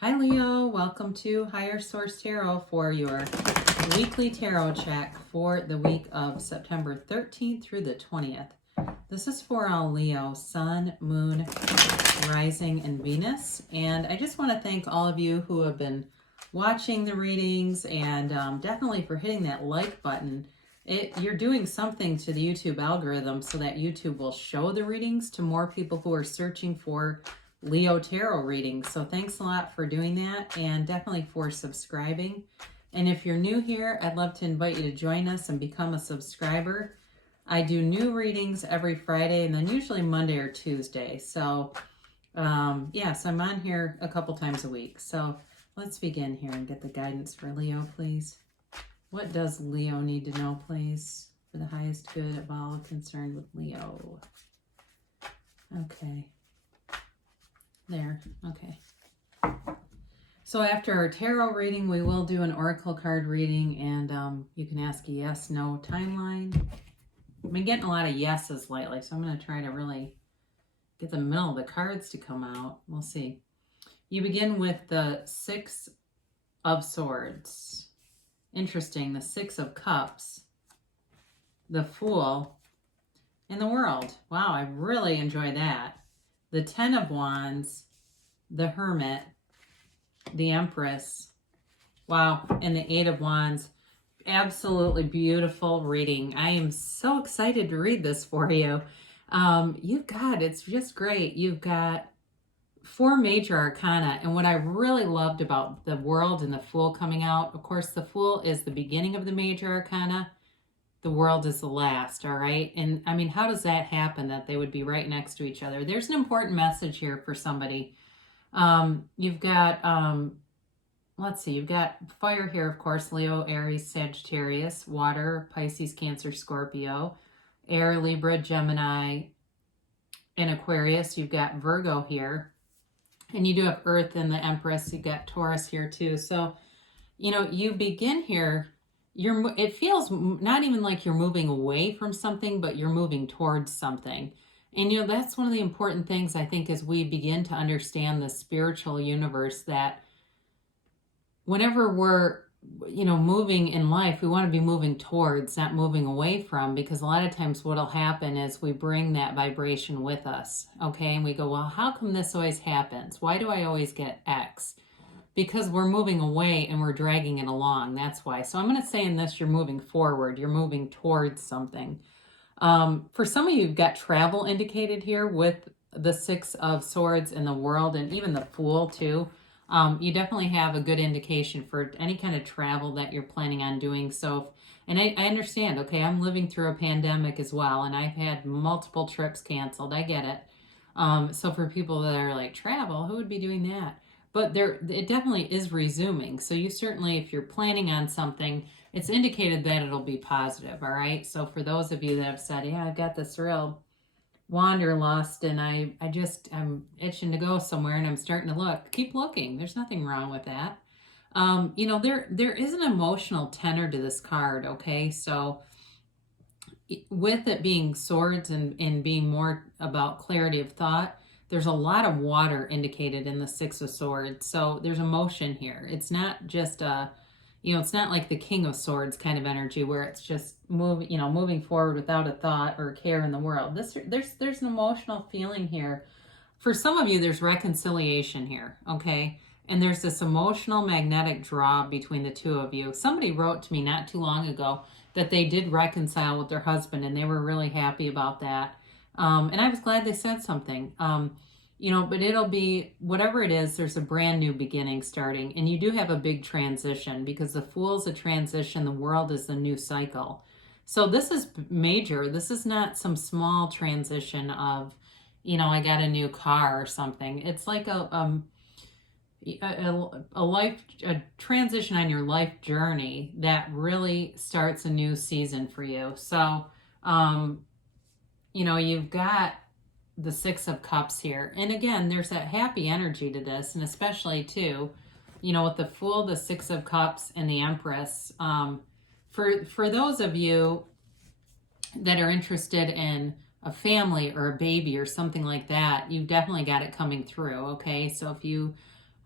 Hi Leo, welcome to Higher Source Tarot for your weekly tarot check for the week of September 13th through the 20th. This is for all Leo, Sun, Moon, Rising, and Venus. And I just want to thank all of you who have been watching the readings and definitely for hitting that like button. You're doing something to the YouTube algorithm so that YouTube will show the readings to more people who are searching for Leo tarot readings. So thanks a lot for doing that and definitely for subscribing. And if you're new here, I'd love to invite you to join us and become a subscriber. I do new readings every Friday and then usually Monday or Tuesday. So so I'm on here a couple times a week. So let's begin here and get the guidance for Leo, please. What does Leo need to know, please, for the highest good of all concerned with Leo? Okay. There. Okay. So after our tarot reading, we will do an oracle card reading, and you can ask a yes, no timeline. I've been getting a lot of yeses lately, so I'm going to try to really get the middle of the cards to come out. We'll see. You begin with the Six of Swords. Interesting. The Six of Cups, the Fool, and the World. Wow, I really enjoy that. The Ten of Wands, the Hermit, the Empress. Wow, and the Eight of Wands. Absolutely beautiful reading. I am so excited to read this for you. It's just great. You've got 4 major arcana, and what I really loved about the World and the Fool coming out, of course, the Fool is the beginning of the major arcana. The World is the last, all right? And I mean, how does that happen that they would be right next to each other? There's an important message here for somebody. You've got, let's see, you've got fire here, of course, Leo, Aries, Sagittarius, water, Pisces, Cancer, Scorpio, air, Libra, Gemini, and Aquarius. You've got Virgo here, and you do have Earth and the Empress. You've got Taurus here too. So, you begin here. It feels not even like you're moving away from something, but you're moving towards something. And, that's one of the important things, I think, as we begin to understand the spiritual universe, that whenever we're, moving in life, we want to be moving towards, not moving away from, because a lot of times what'll happen is we bring that vibration with us, okay? And we go, well, how come this always happens? Why do I always get X? Because we're moving away and we're dragging it along. That's why. So I'm going to say in this, you're moving forward. You're moving towards something. For some of you, you've got travel indicated here with the Six of Swords and the World and even the Fool too. You definitely have a good indication for any kind of travel that you're planning on doing. So, and I understand, okay, I'm living through a pandemic as well, and I've had multiple trips canceled. I get it. So for people that are like, travel, who would be doing that? But it definitely is resuming. So you certainly, if you're planning on something, it's indicated that it'll be positive, all right? So for those of you that have said, yeah, I've got this real wanderlust and I'm itching to go somewhere and I'm starting to look, keep looking. There's nothing wrong with that. There is an emotional tenor to this card, okay? So with it being swords and being more about clarity of thought, there's a lot of water indicated in the Six of Swords. So there's emotion here. It's not just it's not like the King of Swords kind of energy where it's just moving forward without a thought or care in the world. There's an emotional feeling here. For some of you, there's reconciliation here, okay? And there's this emotional magnetic draw between the two of you. Somebody wrote to me not too long ago that they did reconcile with their husband and they were really happy about that. And I was glad they said something, but it'll be, whatever it is, there's a brand new beginning starting. And you do have a big transition because the Fool's a transition. The World is the new cycle. So this is major. This is not some small transition of, I got a new car or something. It's like a transition on your life journey that really starts a new season for you. So, you've got the Six of Cups here. And again, there's that happy energy to this. And especially too, with the Fool, the Six of Cups, and the Empress. For those of you that are interested in a family or a baby or something like that, you've definitely got it coming through, okay? So if you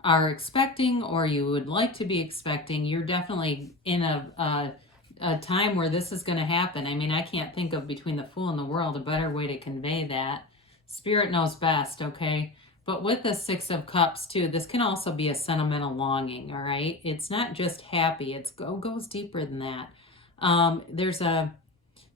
are expecting or you would like to be expecting, you're definitely in a time where this is going to happen. I mean, I can't think of, between the Fool and the World, a better way to convey that. Spirit knows best, okay? But with the Six of Cups too, this can also be a sentimental longing, all right? It's not just happy. It goes deeper than that. There's a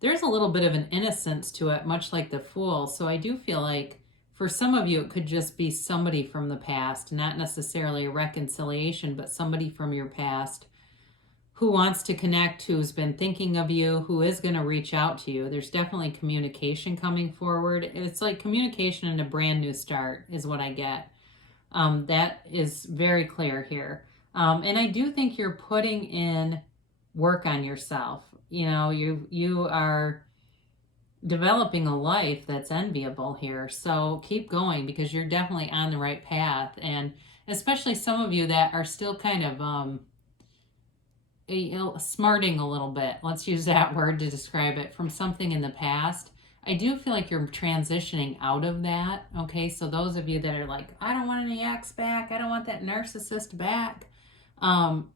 little bit of an innocence to it, much like the Fool. So I do feel like for some of you, it could just be somebody from the past, not necessarily a reconciliation, but somebody from your past who wants to connect, who's been thinking of you, who is going to reach out to you. There's definitely communication coming forward. It's like communication and a brand new start is what I get. That is very clear here. And I do think you're putting in work on yourself. You know, you are developing a life that's enviable here. So keep going, because you're definitely on the right path. And especially some of you that are still kind of smarting a little bit, let's use that word to describe it, from something in the past. I do feel like you're transitioning out of that. Okay, so those of you that are like, I don't want any ex back, I don't want that narcissist back,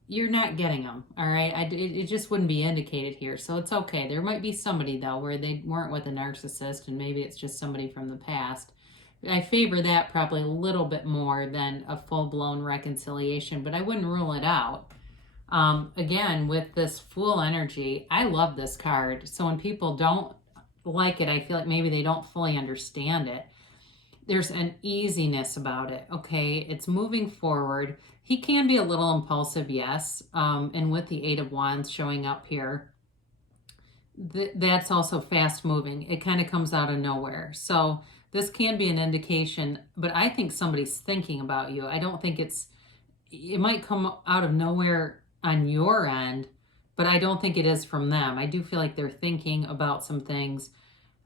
you're not getting them. All right, it just wouldn't be indicated here, so it's okay. There might be somebody though where they weren't with a narcissist, and maybe it's just somebody from the past. I favor that probably a little bit more than a full-blown reconciliation, but I wouldn't rule it out. Again, with this Fool energy, I love this card. So when people don't like it, I feel like maybe they don't fully understand it. There's an easiness about it, okay? It's moving forward. He can be a little impulsive, yes. And with the Eight of Wands showing up here, that's also fast moving. It kind of comes out of nowhere. So this can be an indication, but I think somebody's thinking about you. I don't think it might come out of nowhere on your end, but I don't think it is from them. I do feel like they're thinking about some things,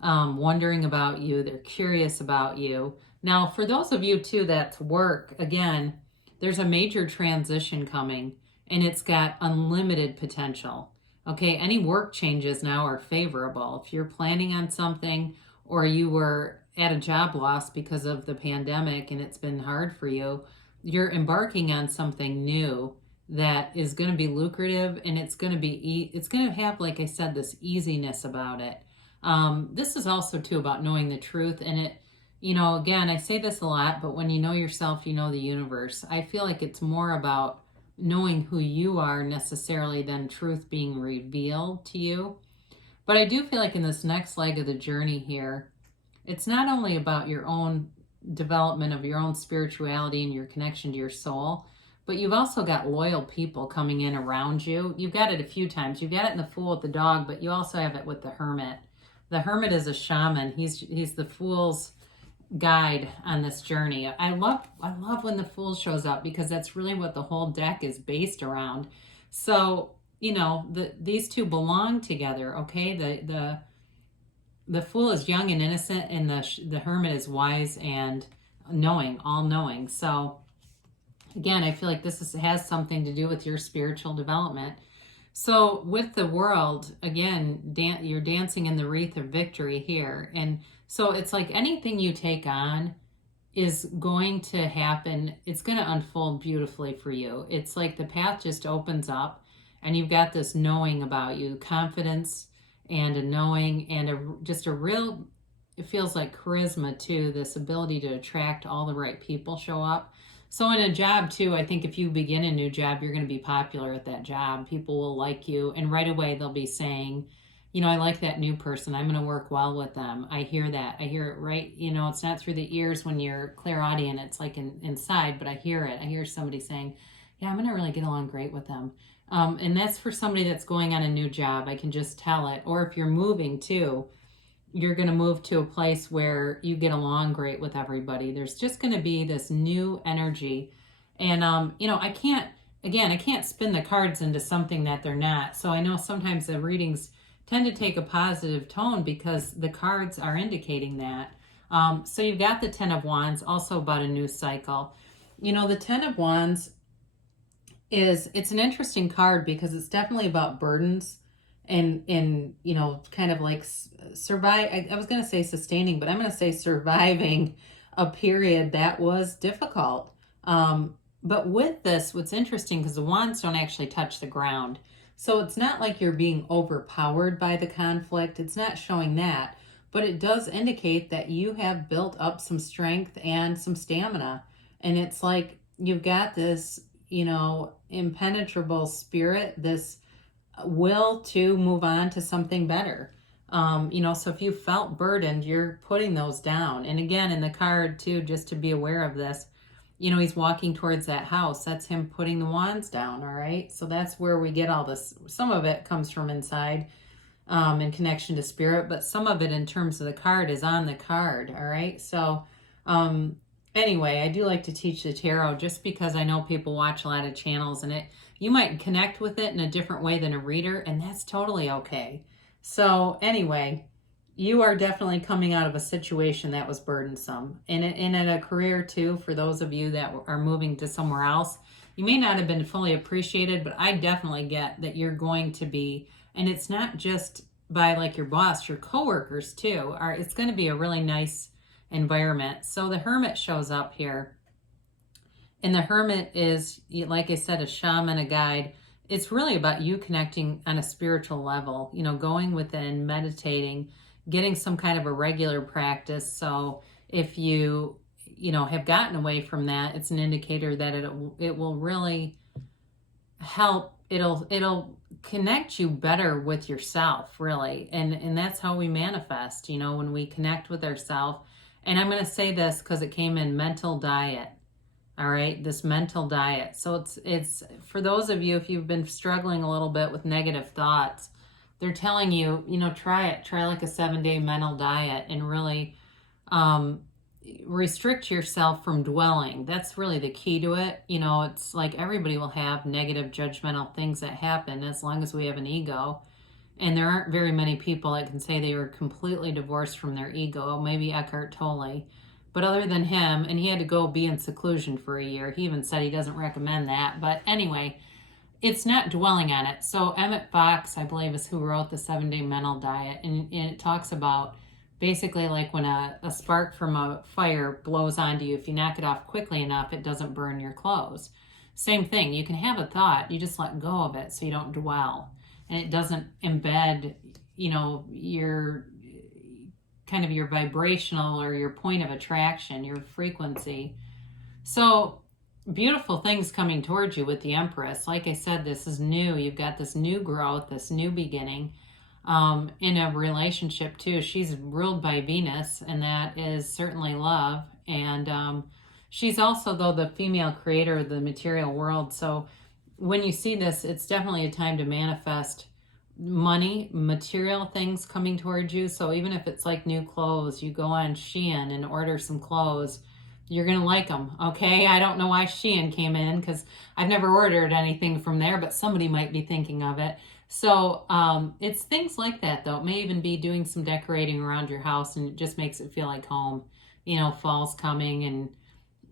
wondering about you. They're curious about you. Now, for those of you too that's work, again, there's a major transition coming, and it's got unlimited potential. Okay, any work changes now are favorable. If you're planning on something, or you were at a job loss because of the pandemic and it's been hard for you, you're embarking on something new that is going to be lucrative, and it's going to have, like I said, this easiness about it. This is also too about knowing the truth, and it, you know, again, I say this a lot, but when you know yourself, you know the universe. I feel like it's more about knowing who you are necessarily than truth being revealed to you. But I do feel like in this next leg of the journey here, it's not only about your own development of your own spirituality and your connection to your soul, but you've also got loyal people coming in around you. You've got it a few times. You've got it in the Fool with the dog, but you also have it with the Hermit. The Hermit is a shaman. He's the Fool's guide on this journey. I love when the Fool shows up, because that's really what the whole deck is based around. So, you know, these two belong together, okay? The Fool is young and innocent, and the Hermit is wise and knowing, all-knowing. So again, I feel like this has something to do with your spiritual development. So with the World, again, you're dancing in the wreath of victory here. And so it's like anything you take on is going to happen. It's going to unfold beautifully for you. It's like the path just opens up, and you've got this knowing about you, confidence and a knowing, and just a real, it feels like charisma too, this ability to attract all the right people show up. So in a job too, I think if you begin a new job, you're going to be popular at that job. People will like you, and right away they'll be saying, you know, I like that new person. I'm going to work well with them. I hear that. I hear it, right? You know, it's not through the ears when you're clairaudient. It's like inside, but I hear it. I hear somebody saying, yeah, I'm going to really get along great with them. And that's for somebody that's going on a new job. I can just tell it. Or if you're moving too, you're going to move to a place where you get along great with everybody. There's just going to be this new energy. And, you know, I can't spin the cards into something that they're not. So I know sometimes the readings tend to take a positive tone because the cards are indicating that. So you've got the Ten of Wands, also about a new cycle. You know, the Ten of Wands it's an interesting card because it's definitely about burdens and you know, kind of like survive. I was going to say sustaining, but I'm going to say surviving a period that was difficult. But with this, what's interesting, because the wands don't actually touch the ground. So it's not like you're being overpowered by the conflict. It's not showing that. But it does indicate that you have built up some strength and some stamina. And it's like you've got this, impenetrable spirit, this will to move on to something better. So if you felt burdened, you're putting those down. And again, in the card too, just to be aware of this, he's walking towards that house. That's him putting the wands down, all right? So that's where we get all this. Some of it comes from inside in connection to spirit, but some of it in terms of the card is on the card, all right? So anyway, I do like to teach the tarot just because I know people watch a lot of channels and you might connect with it in a different way than a reader, and that's totally okay. So anyway, you are definitely coming out of a situation that was burdensome. And in a career too, for those of you that are moving to somewhere else, you may not have been fully appreciated, but I definitely get that you're going to be, and it's not just by like your boss, your coworkers too, it's going to be a really nice environment. So the Hermit shows up here. And the Hermit is, like I said, a shaman, a guide. It's really about you connecting on a spiritual level, going within, meditating, getting some kind of a regular practice. So if you, have gotten away from that, it's an indicator that it will really help. It'll connect you better with yourself, really. And that's how we manifest, when we connect with ourselves. And I'm going to say this because it came in mental diet. All right, this mental diet. So it's for those of you, if you've been struggling a little bit with negative thoughts, they're telling you, try like a 7-day mental diet and really restrict yourself from dwelling. That's really the key to it. It's like everybody will have negative judgmental things that happen as long as we have an ego. And there aren't very many people that can say they were completely divorced from their ego. Maybe Eckhart Tolle. But other than him, and he had to go be in seclusion for a year. He even said he doesn't recommend that. But anyway, it's not dwelling on it. So Emmett Fox, I believe, is who wrote the 7-day mental diet. And it talks about basically like when a spark from a fire blows onto you, if you knock it off quickly enough, it doesn't burn your clothes. Same thing. You can have a thought. You just let go of it so you don't dwell. And it doesn't embed, your kind of your vibrational or your point of attraction, your frequency. So beautiful things coming towards you with the Empress. Like I said, this is new. You've got this new growth, this new beginning in a relationship too. She's ruled by Venus, and that is certainly love. And she's also, though, the female creator of the material world. So when you see this, it's definitely a time to manifest money, material things coming towards you. So even if it's like new clothes, you go on Shein and order some clothes, you're going to like them. Okay. I don't know why Shein came in because I've never ordered anything from there, but somebody might be thinking of it. So it's things like that though. It may even be doing some decorating around your house and it just makes it feel like home. Fall's coming and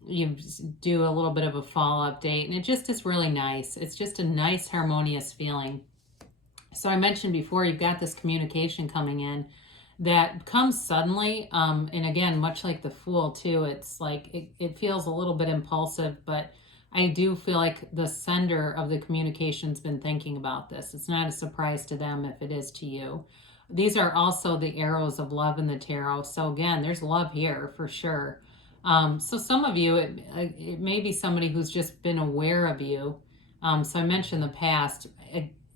you do a little bit of a fall update and it just is really nice. It's just a nice harmonious feeling. So I mentioned before, you've got this communication coming in that comes suddenly. And again, much like the Fool too, it's like it feels a little bit impulsive, but I do feel like the sender of the communication's been thinking about this. It's not a surprise to them if it is to you. These are also the arrows of love in the tarot. So again, there's love here for sure. So some of you, it may be somebody who's just been aware of you. So I mentioned the past.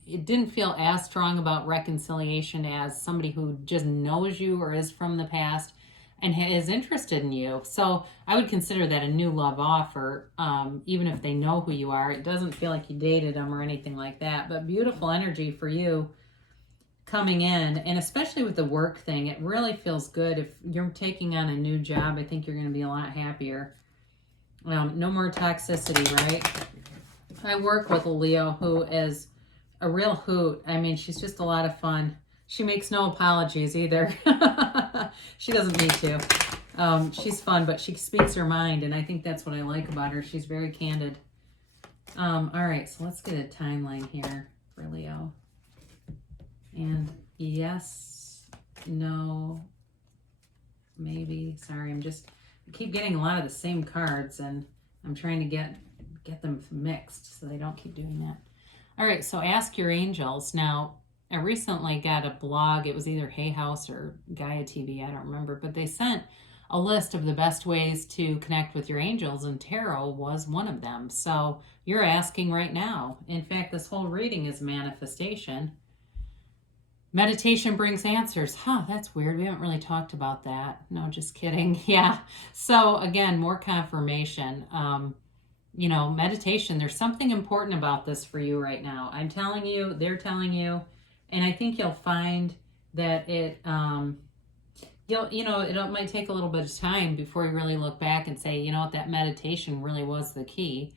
It didn't feel as strong about reconciliation as somebody who just knows you or is from the past and is interested in you. So I would consider that a new love offer, even if they know who you are. It doesn't feel like you dated them or anything like that, but beautiful energy for you coming in. And especially with the work thing, it really feels good. If you're taking on a new job, I think you're going to be a lot happier. No more toxicity, right? I work with a Leo who is a real hoot. I mean, she's just a lot of fun. She makes no apologies either. She doesn't need to. She's fun, but she speaks her mind, and I think that's what I like about her. She's very candid. All right, so let's get a timeline here for Leo. And yes, no, maybe. Sorry, I keep getting a lot of the same cards, and I'm trying to get get them mixed so they don't keep doing that. All right, so ask your angels. Now, I recently got a blog. It was either Hay House or Gaia TV, I don't remember, but they sent a list of the best ways to connect with your angels, and tarot was one of them. So you're asking right now. In fact, this whole reading is manifestation. Meditation brings answers. That's weird. We haven't really talked about that. No, just kidding. Yeah. So again, more confirmation. Meditation, there's something important about this for you right now. I'm telling you, they're telling you, and I think you'll find that it might take a little bit of time before you really look back and say, that meditation really was the key.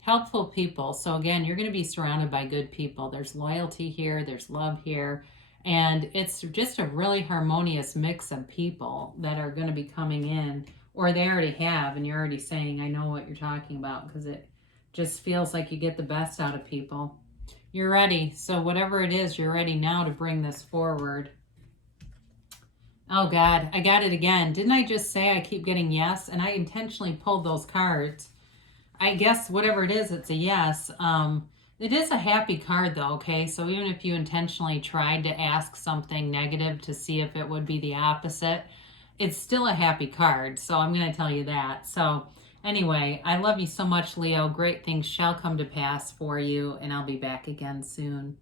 Helpful people. So again, you're going to be surrounded by good people. There's loyalty here, there's love here, and it's just a really harmonious mix of people that are going to be coming in, or they already have, and you're already saying, I know what you're talking about, because it just feels like you get the best out of people. You're ready. So whatever it is, you're ready now to bring this forward. Oh God, I got it again. Didn't I just say I keep getting yes? And I intentionally pulled those cards. I guess whatever it is, it's a yes. It is a happy card though, okay? So even if you intentionally tried to ask something negative to see if it would be the opposite, it's still a happy card. So I'm going to tell you that. So anyway, I love you so much, Leo. Great things shall come to pass for you, and I'll be back again soon.